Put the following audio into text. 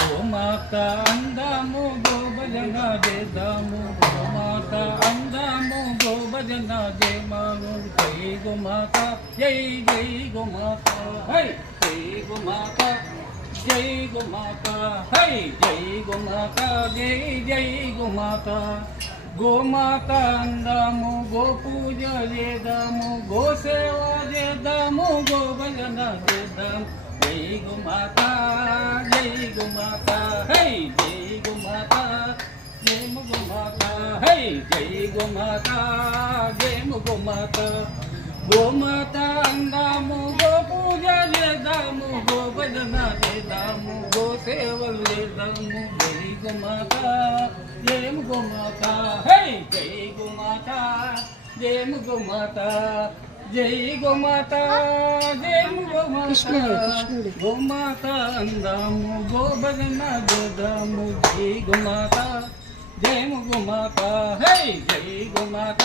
గోమాత అందాము గోభజన చేద్దాము గోమాత అందాము గోభజన చేమాను జై గోమాత జై జై గోమాత హై జై గోమాత జై గోమాత హై జై గోమాత జై జై గోమాత గోమాత అందాము గో పూజ చేద్దాము గో సేవ చేద్దాము గో భజన చేద్దాము జై గోమాత జై గోమాత హై జై గోమాత జై గోమాత హై జై గోమాత జై గోమాత గోమాత అందాము గో పూజ చేద్దాము గో భజన చేద్దాము గో సేవలు చేద్దాము జై గోమాత జై గోమాత హై జై గోమాత జై గోమాత జై గోమాత జై గోమాత గోమాత అందాము గో భజన చేద్దాము జై గోమాత జై గోమాత హై జై గోమాత